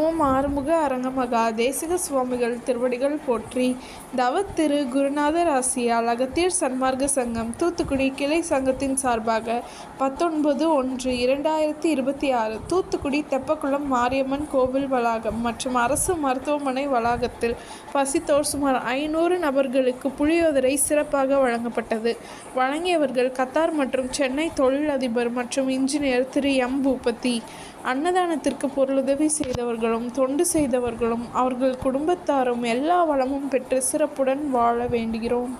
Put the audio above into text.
ஓம் ஆறுமுக அரங்கமகா தேசிக சுவாமிகள் திருவடிகள் போற்றி. தவத்திரு குருநாதர் ஆசியால் அகத்தியர் சன்மார்க்க சங்கம் தூத்துக்குடி கிளை சங்கத்தின் சார்பாக 19/1/2026 தூத்துக்குடி தெப்பக்குளம் மாரியம்மன் கோவில் வளாகம் மற்றும் அரசு மருத்துவமனை வளாகத்தில் பசித்தோர் சுமார் 500 நபர்களுக்கு புளியோதரை சிறப்பாக வழங்கப்பட்டது. வழங்கியவர்கள் கத்தார் மற்றும் சென்னை தொழிலதிபர் மற்றும் இன்ஜினியர் திரு எம். பூபதி. அன்னதானத்திற்கு பொருளுதவி செய்தவர்களும் தொண்டு செய்தவர்களும் அவர்கள் குடும்பத்தாரும் எல்லா வளமும் பெற்று சிறப்புடன் வாழ வேண்டுகிறோம்.